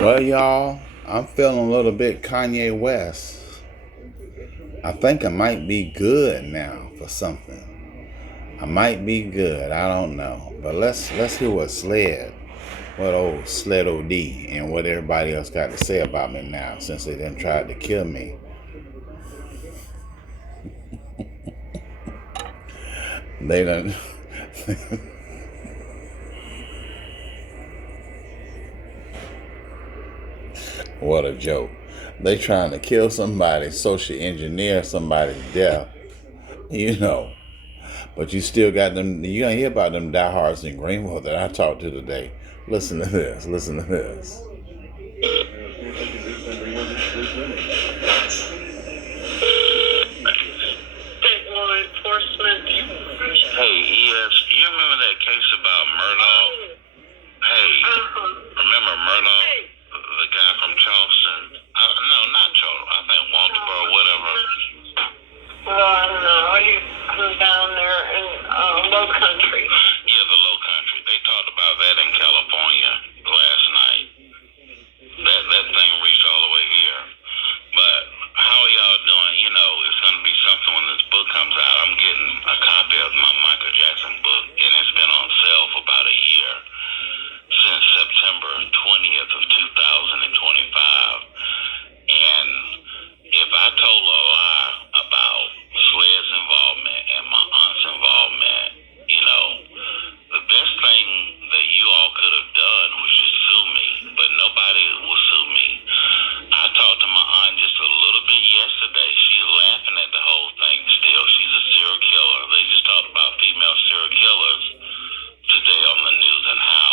Well, y'all, I'm feeling a little bit Kanye West. I think I might be good now for something. I might be good. I don't know. But let's hear what old Sled OD and what everybody else got to say about me now since they done tried to kill me. They done what a joke. They trying to kill somebody, social engineer somebody's death, you know. But you still got them. You gonna hear about them diehards in Greenville that I talked to today. Listen to this. Listen to this. State law enforcement. Hey, yes, you remember that case about Murdoch? Hey, remember Murdoch, the guy from Charleston? No, not Charleston. I think Walterboro, whatever. Well, I don't know. He was down there in Low Country. Yeah, the Low Country. They talked about that in California last night. That thing reached all the way here. But how are y'all doing? You know, it's going to be something when this book comes out. I'm getting a copy of my Michael Jackson book, and it's been on sale for about a year, since September 20th of 2025. And if I told a lie about Sled's involvement and my aunt's involvement, you know, the best thing that you all could have done was just sue me, but nobody will sue me. I talked to my aunt just a little bit yesterday. She's laughing at the whole thing still. She's a serial killer. They just talked about female serial killers today on the news and how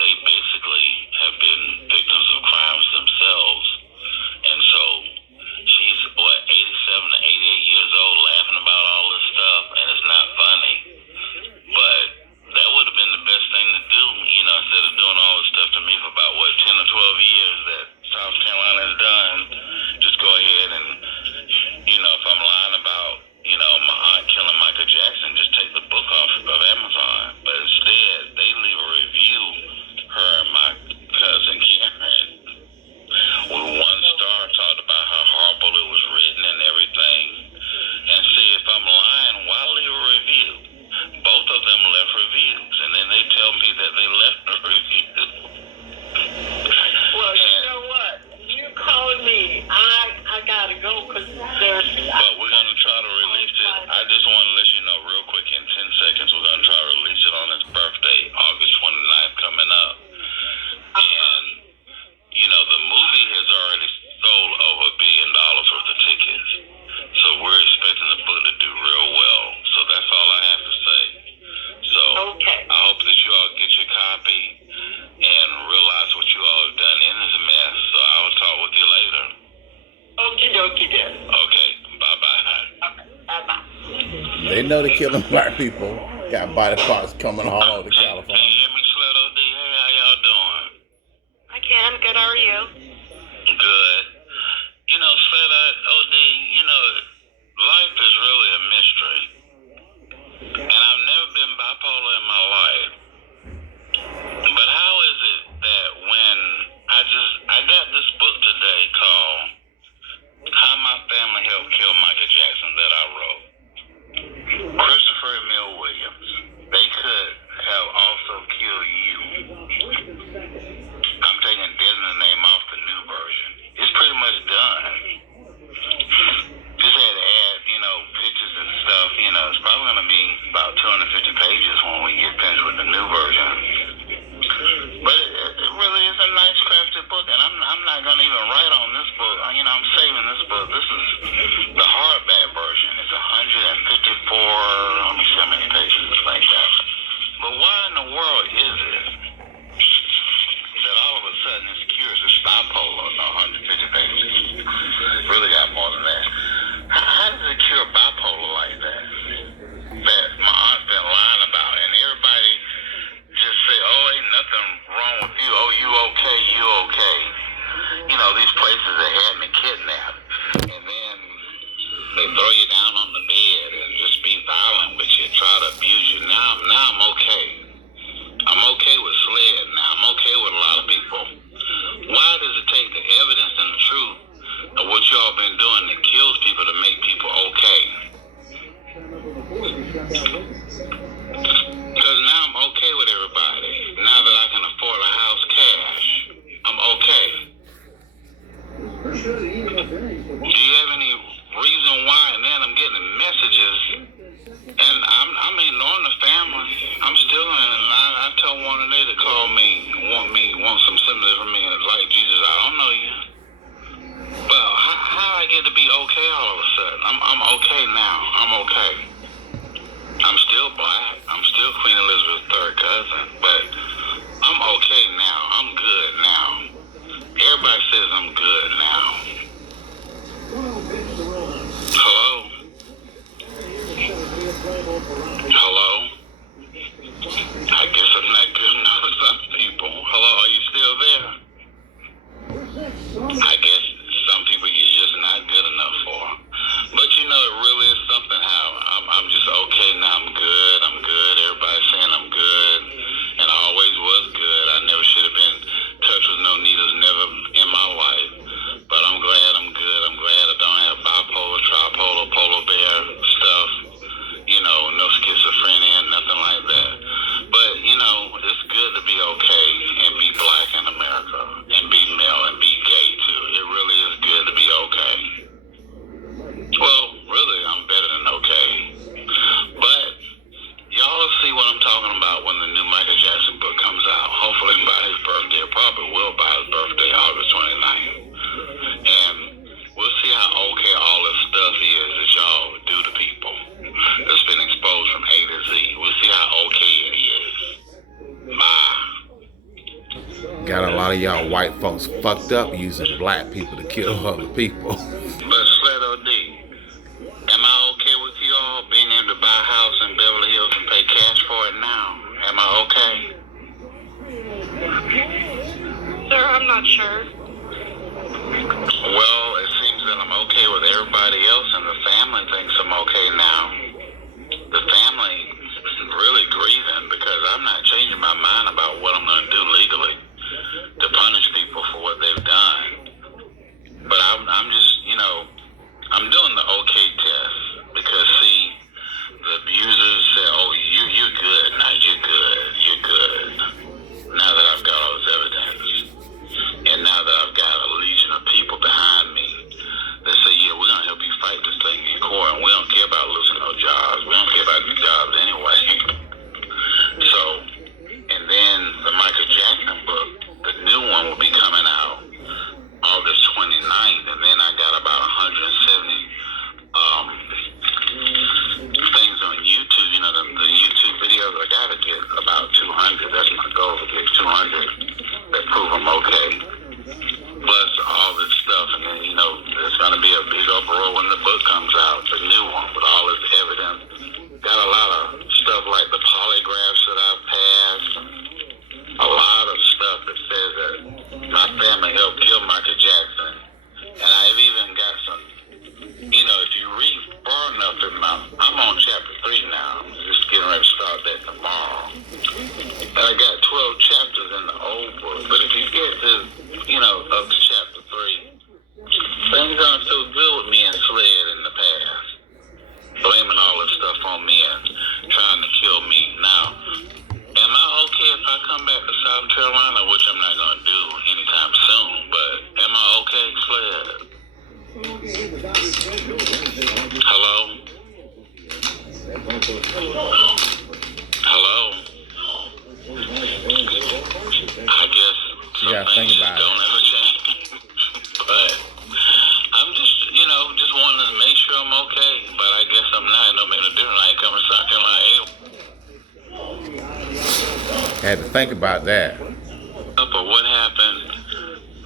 they basically have been victims of crimes themselves. And so she's, 87 to 88 years old, laughing about all this stuff, and it's not funny. But that would have been the best thing to do, you know, instead of doing all this stuff to me for about, 10 or 12 years that South Carolina has done. Just go ahead and, you know, if I'm lying about, you know, my aunt killing Michael Jackson, just take the book off of Amazon. But instead, they leave a review, her and my cousin Karen, with 1 star, talked about how horrible it was written and everything. And see, if I'm lying, why leave a review? Both of them left reviews, and then they tell me that they left a review. Well, you know what? You called me. I gotta go because there's. But we're gonna try to release it. I just want to let you know real quick in 10 seconds. We're gonna try to release it on his birthday, August 29th, coming up. And you know, the movie has already sold over $1 billion worth of tickets. So we're expecting the book to do real well. So that's all I have to say. So okay. I hope that you all get your copy and realize what you all have done. It is a mess. So I will talk with you later. Okie dokie then. Okay. Bye-bye. Okay. Bye-bye. They know they're killing black people. Got body parts coming all over Can California. you hear me, Sled OD? Hey, how y'all doing? I can. Good. How are you? Good. You know, Sled OD, you know, life is really a mystery. And I've never been bipolar in my life. But how is it that when I got this book today called How My Family Helped Kill Michael Jackson that I wrote. Christopher Emil Williams. They could have also killed you. I'm taking Desmond's name off the new version. It's pretty much done. Just had to add, you know, pictures and stuff. You know, it's probably going to be about 250 pages when we get finished with the new version. But it really is a nice crafted book, and I'm not going to even write on this book. You know, I'm saving this book. This is the hardback version. It's 154, let me see how many pages it's like that. But why in the world is it that all of a sudden it's cures? It's bipolar, no, 150 pages. Really got more than that. How does it cure bipolar like that? That my aunt's been lying about, and everybody just say, oh, ain't nothing wrong with you. Oh, you okay, you okay. You know, these talking about when the new Michael Jackson book comes out. Hopefully by his birthday. It probably will by his birthday, August 29th. And we'll see how okay all this stuff is that y'all do to people. That's been exposed from A to Z. We'll see how okay it is. Bye. Got a lot of y'all white folks fucked up using black people to kill other people. But Sled OD, am I okay with you all being able to buy a house in Beverly Hills and pay cash for it now? Am I okay? Sir, I'm not sure. Well, it seems that I'm okay with everybody else, and the family thinks I'm okay now. The family is really grieving because I'm not changing my mind about what I'm going to do legally to punish people for what they've done. But I'm just, I'm doing the okay test because, see, the abusers say, oh, you're good. Now you're good. You're good. Now that I've got all this evidence, and now that I've got a legion of people behind me that say, yeah, we're going to help you fight this thing in court, and we don't care about losing no jobs. We don't care about the jobs anyway. So, and then the Michael Jackson book, the new one will be coming out August 29th, and then I got about 170 things on YouTube. The YouTube videos, I got to get about 200. That's my goal, to get 200 that prove I'm okay. Plus all this stuff, and then, there's going to be a big uproar when the book comes out, the new one, with all this evidence. Got a lot of stuff like the polygraphs that I've passed, a lot of stuff that says that my family helped kill Michael Jackson. And I've even got some, if you read far enough in I'm on chapter 3 now. I'm just getting ready to start that tomorrow. And I got 12 chapters in the old book. But if you get to, up to chapter 3, things aren't so good with me and Sled in the past. Blaming all this stuff on me and trying to kill me. Now, am I okay if I come back to South Carolina, which I'm not going to do anytime soon, but am I okay, Sled? Hello? Hello? I guess some things just don't ever change. But I'm just, just wanting to make sure I'm okay, but I guess I'm not. It don't make no difference. I ain't coming to South Carolina. Had to think about that. Or what happened?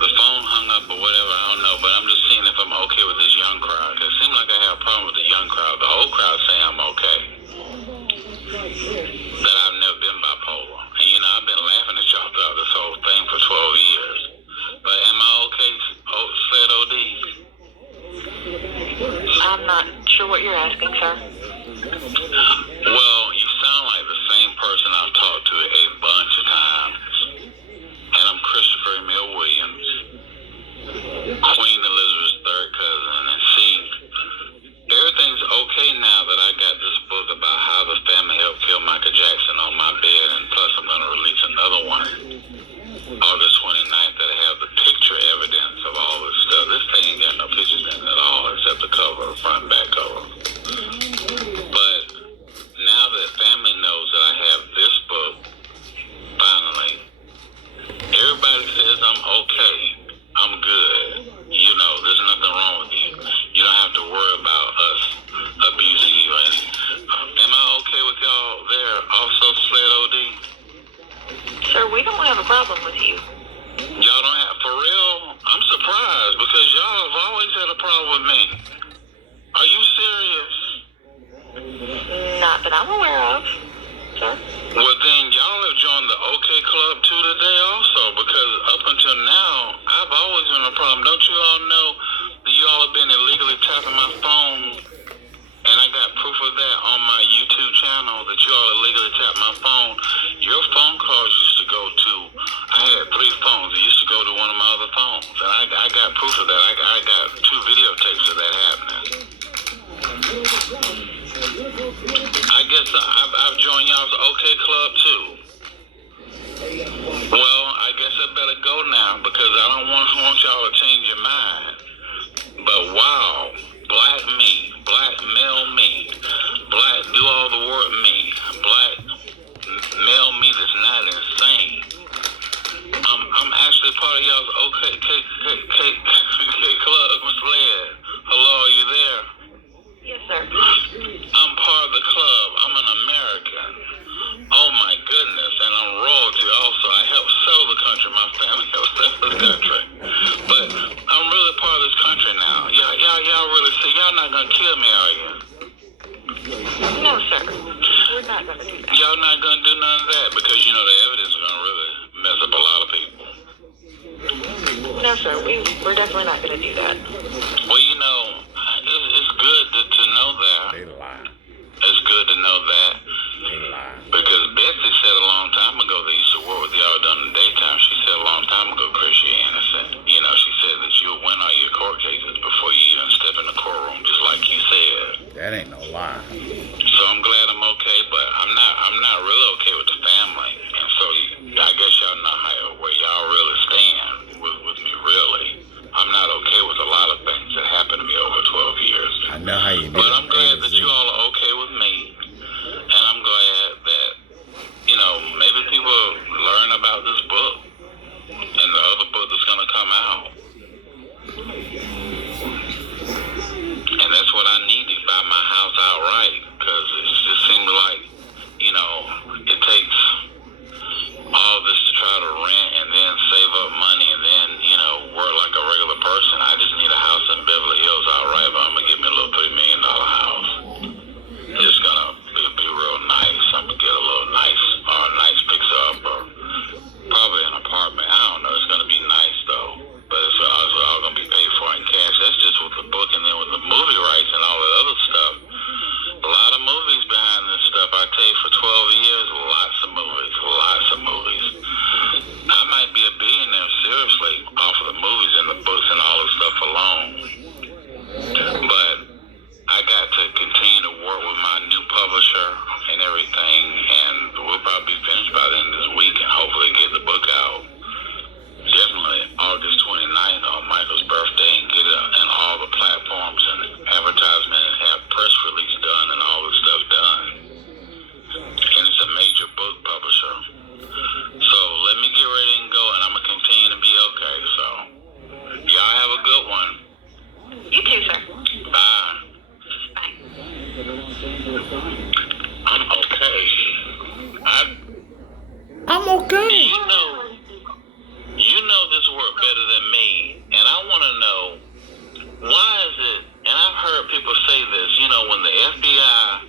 The phone hung up or whatever, I don't know, but I'm just seeing if I'm okay with this young crowd. It seems like I have a problem with the young crowd. The old crowd saying I'm okay. That I've never been bipolar. And I've been laughing at y'all throughout this whole thing for 12 years. But am I okay, Sled OD? I'm not sure what you're asking, sir. Well, you sound like the same person I've talked to a bunch of times. And I'm Christopher Emil Williams, Queen Elizabeth's third cousin. And see, everything's okay now that I got this book about how the family helped kill Michael Jackson on my bed. And plus I'm going to release another one August 29th that have the picture evidence of all this stuff. This thing ain't got no pictures in it at all except the cover, front and back cover. But now that family knows that I have this book, finally, everybody says I'm okay. I'm good. There's nothing wrong with you. You don't have to worry about us abusing you. And am I okay with y'all there also, Sled OD? Sir, we don't have a problem with you. Y'all don't have, for real? I'm surprised because y'all have always had a problem with me. Are you serious? Not that I'm aware of, sir. Well, then y'all have joined the OK Club too today also, because up until now, I've always been a problem. Don't you all know that you all have been illegally tapping my phone? And I got proof of that on my YouTube channel that you all illegally tapped my phone. Your phone calls used to go to, I had 3 phones. It used to go to one of my other phones. And I got proof of that. I got 2 videotapes of that happening. I guess I've joined y'all's OK Club too. Well, I guess I better go now because I don't want y'all to change your mind. But wow, black me, black male me, black do all the work me, black Y'all not gonna do none of that because you know the evidence is gonna really mess up a lot of people. No, sir. We're definitely not going to do that. Well, you know, it's good to know that. They lie. It's good to know that. They lie. Because Betsy said a long time ago they used to work with y'all during the daytime. She said a long time ago, Chris, you're innocent. You know, she said that you'll win all your court cases before you even step in the courtroom, just like you said. That ain't no lie. So I'm glad I'm okay, but I'm not really okay with the family. And so I guess y'all know where y'all really stand with me, really. I'm not okay with a lot of things that happened to me over 12 years. I know how you did. But I'm glad that you all are okay with me. And I'm glad that, you know, maybe people learn about this book and the other book that's going to come out. And that's what I need to buy my house outright, because it just seems like, you know, it takes all this to try to rent and then save up money and then, you know, work like a regular person. I just need a house in Beverly Hills outright, but I'm going to get me a little $3 million house. It's going to be real nice. I'm going to get a little nice fix-up, or probably an apartment. I don't know. It's going to be nice, though. But it's all going to be paid for in cash. That's just with the book, and then with the movie rights and all that other stuff. A lot of movies behind this stuff. I tell you, for 12 years, lots of movies. I might be a billionaire, seriously, off of the movies and the books and all this stuff alone. But I got to continue to work with my new publisher and everything, and we'll probably be finished by the end of this week and hopefully get the book out. Definitely August 29th on Michael's birthday, and get it in all the platforms and advertisement and have press release done and all this stuff done. And it's a major book publisher. So let me get ready and go, and I'm going to continue to be okay. So y'all have a good one. You too, sir. Bye. Bye. I'm okay. I'm okay. You know this work better than me, and I want to know, why is it, and I've heard people say this, you know, when the FBI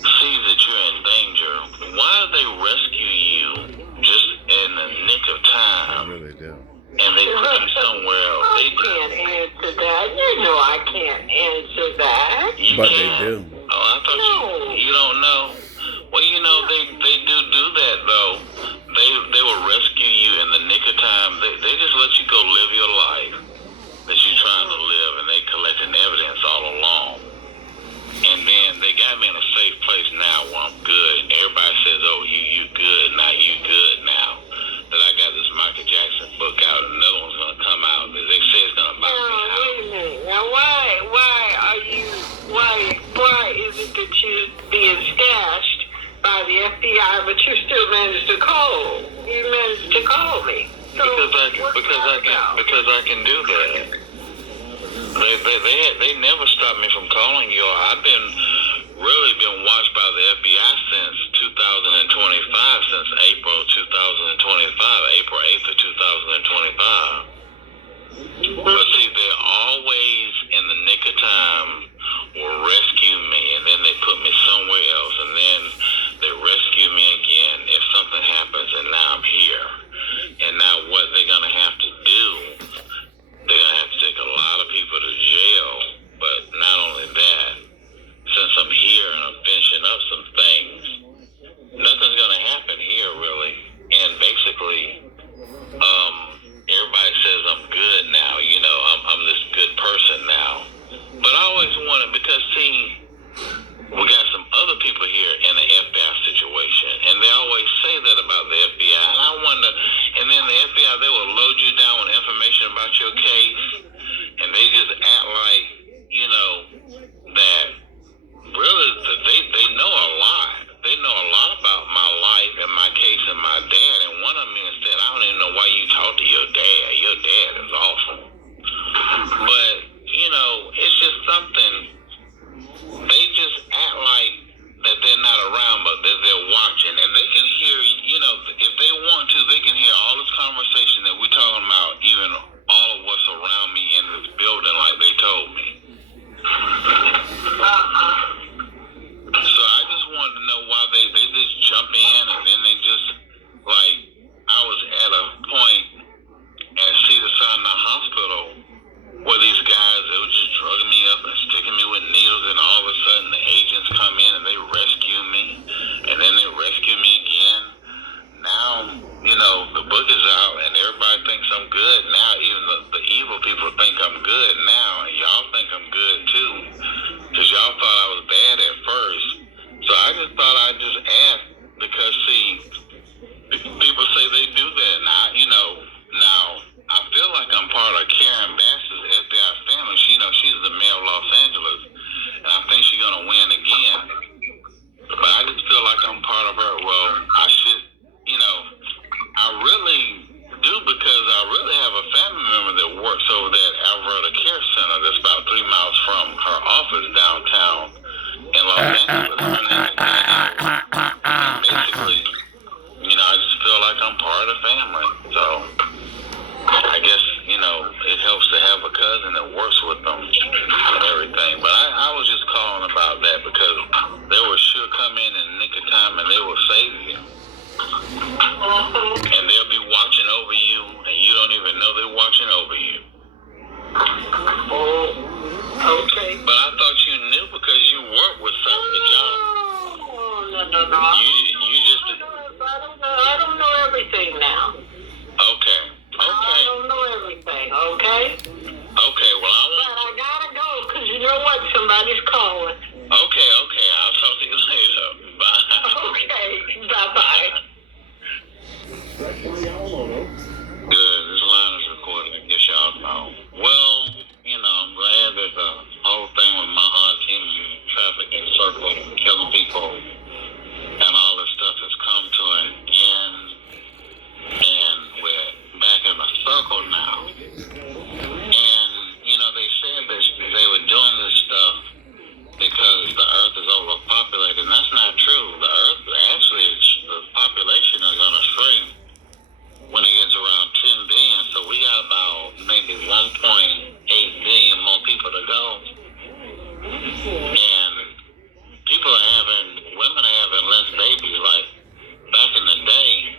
sees that you're in danger, why do they rescue you just in the nick of time? I really do. And they put you somewhere else. I can't answer that. You know I can't answer that. You But can't. they do. Oh, I thought you don't know. Well, you know, they do that, though. They will rescue you in the nick of time. They just let you go live your life that you're trying to live, and they collecting evidence all along. And then they got me in a safe place now where I'm good. And everybody says, oh, you good now, you good now. That I got this Michael Jackson book out, and another one's going to come out. They say it's going to buy me a house. Wait a minute. Now, why is it that you're being stashed by the FBI, but you still managed to call? You managed to call me. So Because I can do that. They never stopped me from calling you. I've really been watched by the FBI since 2025, since April 2025, April 8th of 2025. But see, they're always in the nick of time will rescue me, and then they put me somewhere else, and then they rescue me again if something happens, and now I'm here. And now what they're going to have to do, they're going to have to take a lot of people to jail. But not only that, since I'm here and I'm finishing up some things, nothing's going to happen here, really. And basically, everybody says I'm good now. You know, I'm this good person now. But I always wanted, because, see, we got some other people here in the FBI situation, and they always say that about the FBI. And I wonder, and then the FBI, they will load you down with information about your case, and they just act like, you know, that really they know a lot. They know a lot about my life and my case and my dad. And one of them even said, I don't even know why you talk to your dad. Your dad is awesome. But, you know, it's just something. They just act like that they're not around, but that they're watching. And they can hear, you know, if they want to, they can hear all this conversation that we're talking about, even all of what's around. jump in, and then they just, like, I was at a point at Cedars-Sinai Hospital where these guys, they were just drugging me up and sticking me with needles, and all of a sudden the agents come in and they rescue me, and then they rescue me again. Now, you know, the book is out and everybody thinks I'm good now. Even the evil people think I'm good now, and y'all think I'm good too, because y'all thought I was bad at first. So I just thought I'd just ask, because see, people say they do that. Now, you know, now I feel like I'm part of Karen Bass's FBI family. She's the mayor of Los Angeles, and I think she's gonna win again. But I just feel like I'm part of her. Well, I should, you know, I really do, because I really have a family member that works over there at Alberta Care Center that's about 3 miles from her office downtown in Los Angeles. And basically, you know, I just feel like I'm part of the family. So I guess, you know, it helps to have a cousin that works with them and everything. But I was just calling about that because they will sure come in the nick of time and they will save you. And they'll be watching over you, and you don't even know they're watching over you. Okay. But I thought you knew because you work with something that y'all. No. You just. I don't know everything now. Okay. I don't know everything, okay? Okay, well, But I gotta go, because you know what? Somebody's calling. Okay, I'll talk to you later. Bye. Okay, bye-bye. Good, this line is recorded, I guess y'all know. Well, you know, I'm glad that the whole thing with my auntie and traffic and circle and killing people and all this stuff has come to an end, and we're back in a circle now. And, you know, they said that they were doing this stuff because the earth is overpopulated, and that's not true. The earth, actually, the population is going to shrink when it gets around 10 billion, so we got about maybe 1.8 billion more people to go. And women are having less babies. Like, back in the day,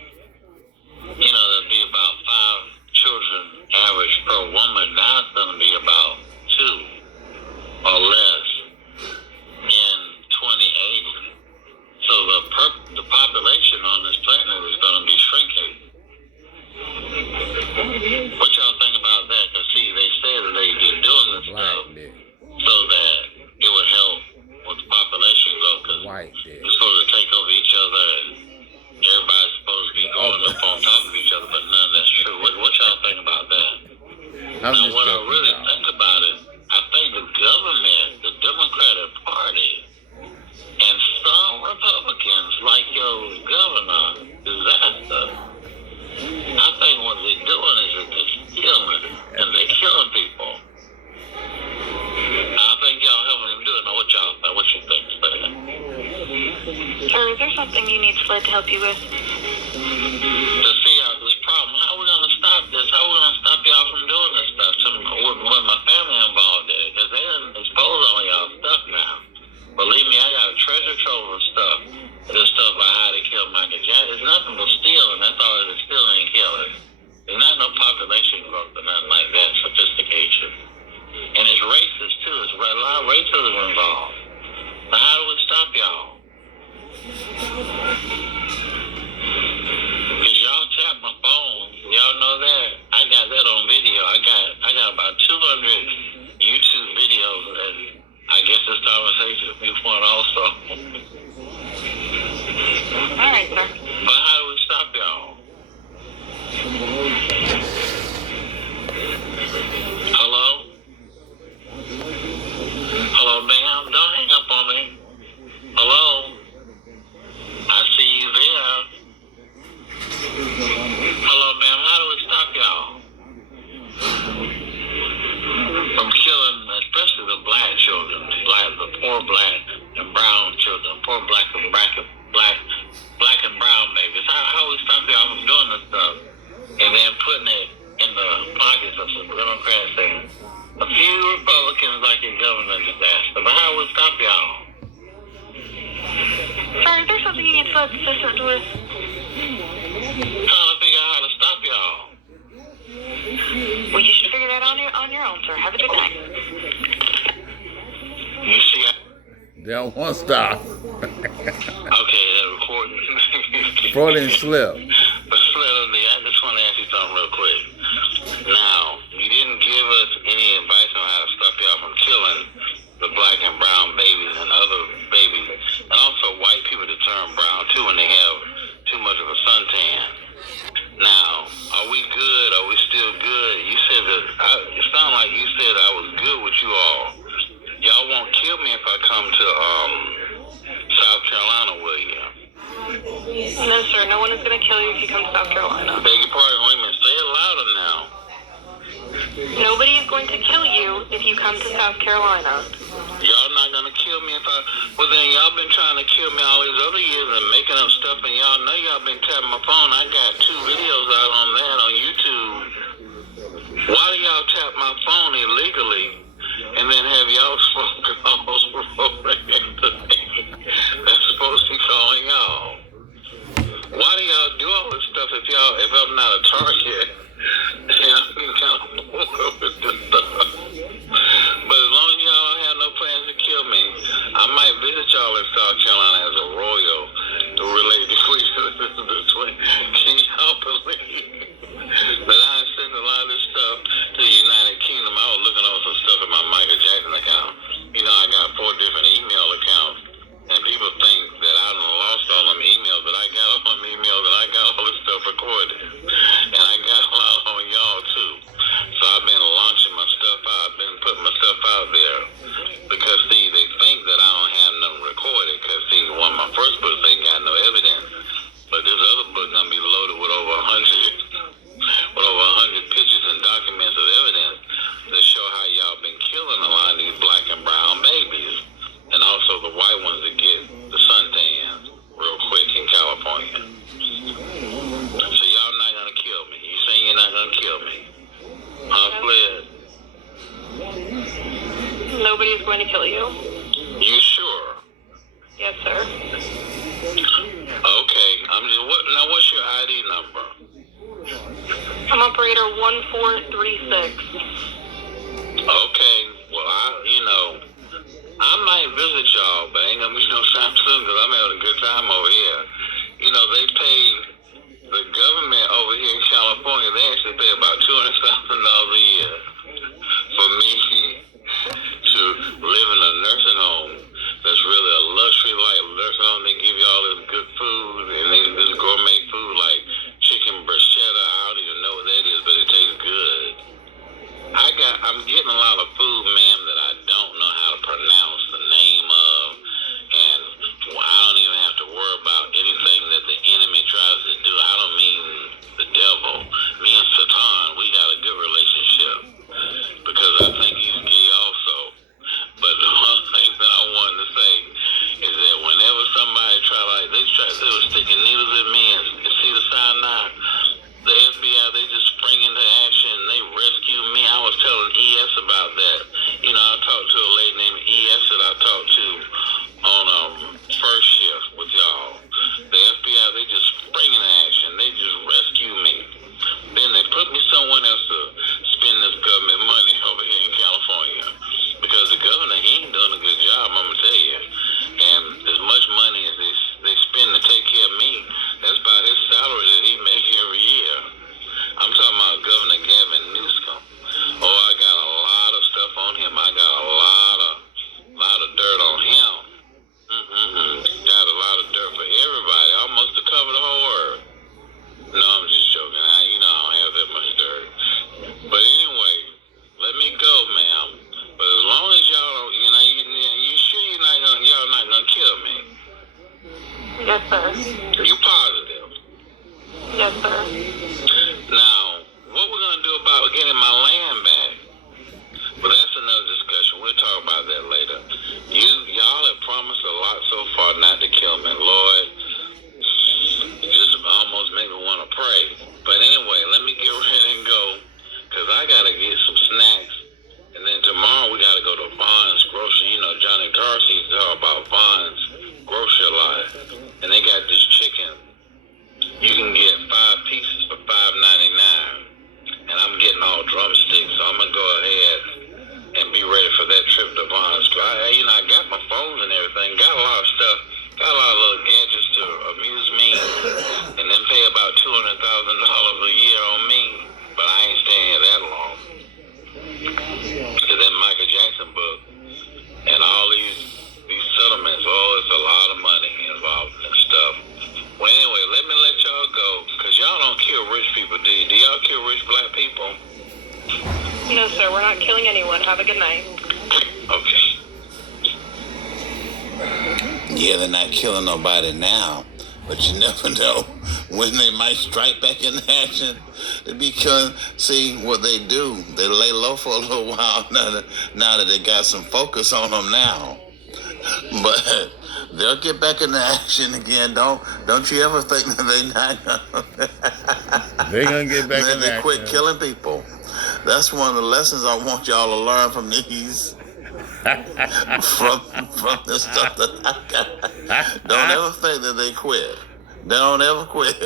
you know, there'd be about 5 children average per woman. Now it's going to be about 2 or less in 2080. So the population on this planet is going to be shrinking. What y'all think about that? Because, see, they said that they're doing this stuff so that it would help with the population growth, because we're supposed to take over each other and everybody's supposed to be going up on top of each other, but none of that's true. What y'all think about that? Now, what I really think about it, I think the government, the Democratic Party, and some Republicans, like your governor, disaster, I think what they're doing is that they're stealing and they're killing people. I think y'all helping them do it. Now, what you think, Stan? Or is there something you need Sled to help you with? To see out this problem, how are we going to stop this? How are we going to stop y'all from doing this stuff? With my family involved in it, because they didn't expose all y'all stuff now. Believe me, I got a treasure trove of stuff. This stuff about how they killed Michael Jackson. It's nothing but stealing. That's all it is, stealing and killing. There's not no population growth or nothing like that, sophistication. And it's racist, too. There's a lot of racism involved. Now, how do we stop y'all? Because y'all tapped my phone. Y'all know that. I got that on video. I got about 200 YouTube videos, and I guess this conversation will be fun also. All right, sir. But how do we stop y'all? Hello? Hello, ma'am? Don't hang up on me. Hello? I see you there. Hello, ma'am? How do we stop y'all from killing, especially the black children, the poor black and brown children, poor black and brown babies? concerned with? Trying to figure out how to stop y'all. Well, you should figure that on your own, sir. Have a good night. You see, They don't want to stop. okay, that recording. Freudian slip. But Slither, I just want to ask you something real quick. Now, you didn't give us any advice on how to stop y'all from killing the black and brown babies and other babies, and also white people to turn brown too when they have too much of a suntan. Now, are we good? Are we still good? You said that, it sounded like you said I was good with you all. Y'all won't kill me if I come to South Carolina, will you? No, sir. No one is going to kill you if you come to South Carolina. Beg your pardon, wait a minute, say it louder now. Nobody is going to kill you if you come to South Carolina. Y'all not gonna kill me if I... Well, then y'all been trying to kill me all these other years and making up stuff, and y'all know y'all been tapping my phone. I got 2 videos out on that on YouTube. Why do y'all tap my phone illegally and then have y'all phone calls that's supposed to be calling y'all? Why do y'all do all this stuff if I'm not a target? And I'm kind of bored with this stuff. But as long as y'all don't have no plans to kill me, I might visit y'all in South Carolina as a royal to relate the between. Can y'all believe that I sent a lot of this stuff to the United Kingdom? I was looking over some stuff in my Michael Jackson account. You know, I got 4 different email accounts, and people think that I done lost all them emails, but I got all them emails and I got all this stuff recorded. And I got a lot on y'all too. So I've been launching my stuff out. I've been putting my stuff out there. Because see, they think that I don't have nothing recorded. Because see, one of my first books, they got no evidence. But this other book gonna be loaded with over 100 pictures and documents of evidence that show how y'all been killing a lot of these black and brown babies. And also the white ones that get the suntans real quick in California. So y'all not gonna kill me. You saying you're not gonna kill me? Fled. Nobody is going to kill you. You sure? Yes, sir. Okay. Now what's your ID number? I'm operator 1436. Okay. Well, I might visit y'all, but ain't gonna be no time soon because I'm having a good time over here. You know, they pay the government over here in California. They actually pay about $200,000 a year for me to live in a nursing home. That's really a luxury like nursing home. They give you all this good food and this gourmet food like chicken bruschetta. I don't even know what that is, but it tastes good. I'm getting a lot of food, ma'am, that I don't know how to pronounce the name of, and I don't even have to worry about anything that the enemy tries to do. I don't mean the devil. Me and Satan, we got a good relationship because I think he's gay also. But the one thing that I wanted to say is that whenever somebody they were sticking needles in me and see the sign now, the FBI, they just spring into action and they rescue me. I was telling ES about that. You know, I talked to a lady named ES that I talked to on first shift with y'all. The FBI, they just spring into action. They just rescue me. Then they put me somewhere else to spend this government money over here in California. Because the governor, he ain't doing a good job, I'm going to tell you. And as much money as they spend to take care of me, that's about his salary that he makes every year. I'm talking about Governor Gavin Newsom. Oh, I got a lot of stuff on him. I got a lot of dirt on him. Got a lot of dirt for everybody, almost to cover the whole world. No, I'm just joking. I don't have that much dirt. But anyway, let me go, ma'am. But as long as y'all don't, you sure y'all not gonna kill me? Yes, sir. You positive? Yes, sir. Now, what we're gonna do about getting my land back? Well, that's another discussion. We'll talk about that later. Y'all have promised a lot so far not to kill me. Lord, just almost made me want to pray. But anyway, let me get ready and go, because I got to get some snacks. And then tomorrow we got to go to Vaughn's Grocery. You know, Johnny Garcia talk about Vaughn's Grocery a lot. And they got this chicken you can get 5 pieces for $5.99, and I'm getting all drumsticks. So I'm gonna go ahead and be ready for that trip to Bonner's. I got my phones and everything. Got a lot of stuff. Got a lot of little gadgets to amuse me, and then pay about $200,000 a year on me. But I ain't staying here that long. Cause that Michael Jackson book and all these settlements, it's a lot of money involved in this stuff. Well, anyway, let me let y'all go, cause y'all don't kill rich people, do you? Do y'all kill rich black people? No, sir, we're not killing anyone. Have a good night. Okay. Yeah, they're not killing nobody now, but you never know when they might strike back in action. They be killing. See what they do? They lay low for a little while now that they got some focus on them now. But they'll get back into action again. Don't you ever think that they're not gonna. They're gonna get back in action. They quit killing people. That's one of the lessons I want y'all to learn from these. from the stuff that I got. Don't ever think that they quit. They don't ever quit.